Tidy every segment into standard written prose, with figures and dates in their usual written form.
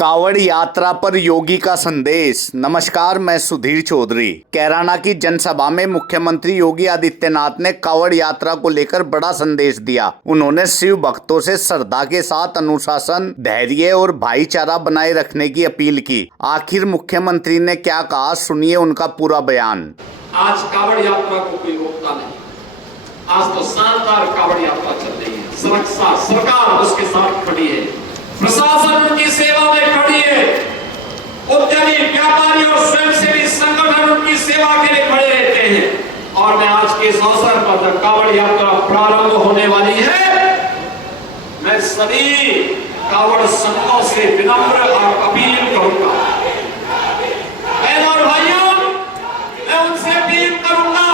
कावड़ यात्रा पर योगी का संदेश। नमस्कार, मैं सुधीर चौधरी। कैराना की जनसभा में मुख्यमंत्री योगी आदित्यनाथ ने कावड़ यात्रा को लेकर बड़ा संदेश दिया। उन्होंने शिव भक्तों से श्रद्धा के साथ अनुशासन, धैर्य और भाईचारा बनाए रखने की अपील की। आखिर मुख्यमंत्री ने क्या कहा, सुनिए उनका पूरा बयान। आज कावड़ यात्रा को कोई रोकता नहीं। आज तो शानदार कावड़ यात्रा चल रही है। सुरक्षा सरकार उसके साथ खड़ी है, प्रशासन उनकी सेवा में खड़ी है, उद्यमी, व्यापारी और स्वयंसेवी संगठन उनकी सेवा के लिए खड़े रहते हैं। और मैं आज के इस अवसर पर जब कावड़ यात्रा प्रारंभ होने वाली है, मैं सभी कावड़ संघों से विनम्र और अपील करूंगा। बहनों और भाइयों, मैं उनसे अपील करूंगा,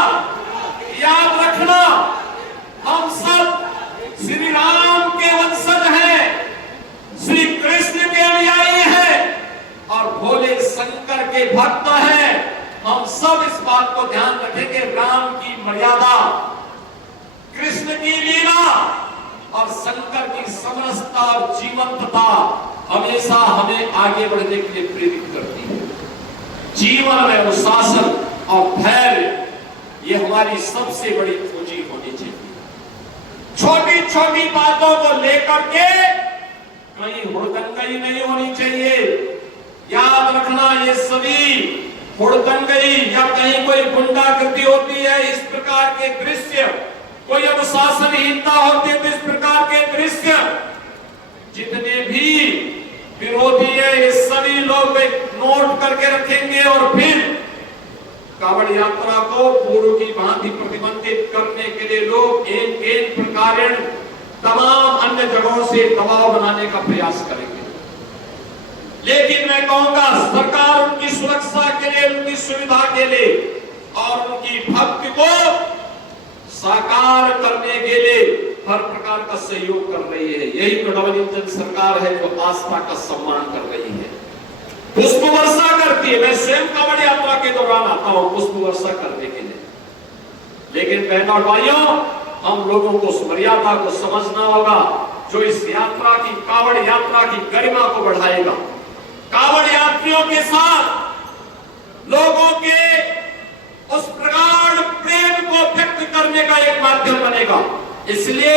याद रखना, हम सब श्री राम के वंशज हैं, श्री कृष्ण के अनुयायी हैं और भोले शंकर के भक्त हैं। हम सब इस बात को ध्यान रखेंगे, राम की मर्यादा, कृष्ण की लीला और शंकर की समरसता और जीवंतता हमेशा हमें आगे बढ़ने के लिए प्रेरित करती है। जीवन में अनुशासन और धैर्य, ये हमारी सबसे बड़ी पूंजी होनी चाहिए। छोटी छोटी बातों को लेकर के कहीं हुड़दंगई नहीं होनी चाहिए। याद रखना, ये सभी हुड़दंगई या कहीं कोई गुंडागर्दी होती है, इस प्रकार के दृश्य, कोई अनुशासनहीनता होती है तो इस प्रकार के दृश्य, जितने भी विरोधी है ये सभी लोग नोट करके रखेंगे और फिर कावड़ यात्रा को पूर्व की भांति प्रतिबंधित करने के लिए लोग एक प्रकार तमाम अन्य जगहों से दबाव बनाने का प्रयास करेंगे। लेकिन मैं कहूंगा, सरकार उनकी सुरक्षा के लिए, उनकी सुविधा के लिए और उनकी भक्ति को साकार करने के लिए हर प्रकार का सहयोग कर रही है। यही तो डबल इंजन सरकार है जो आस्था का सम्मान कर रही है, पुष्प वर्षा करती है। मैं स्वयं कावड़ यात्रा के दौरान आता हूं पुष्प वर्षा करने के लिए। लेकिन बहनों और भाइयों, हम लोगों को उस मर्यादा को समझना होगा जो इस यात्रा की, कावड़ यात्रा की गरिमा को बढ़ाएगा। कावड़ यात्रियों के साथ लोगों के उस प्रगाढ़ प्रेम को व्यक्त करने का एक माध्यम बनेगा। इसलिए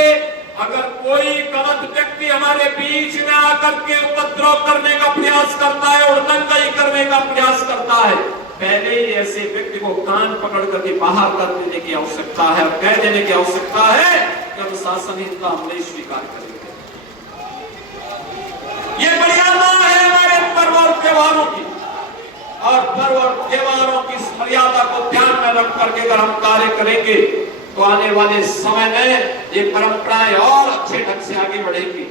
अगर कोई गलत व्यक्ति हमारे बीच में आकर के उपद्रव करने का प्रयास करता है, उड़दंगई करने का प्रयास करता है, पहले ही ऐसे व्यक्ति को कान पकड़ करके बाहर कर देने की आवश्यकता है और कह देने की आवश्यकता है कि अनुशासनहीनता हम नहीं स्वीकार करेंगे। ये मर्यादा है हमारे पर्व और त्योहारों की, और पर्व और त्योहारों की इस मर्यादा को ध्यान में रख करके अगर हम कार्य करेंगे तो आने वाले समय में ये परंपराएं और अच्छे ढंग से आगे बढ़ेंगी।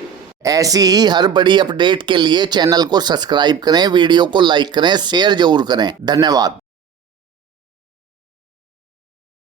ऐसी ही हर बड़ी अपडेट के लिए चैनल को सब्सक्राइब करें, वीडियो को लाइक करें, शेयर जरूर करें। धन्यवाद।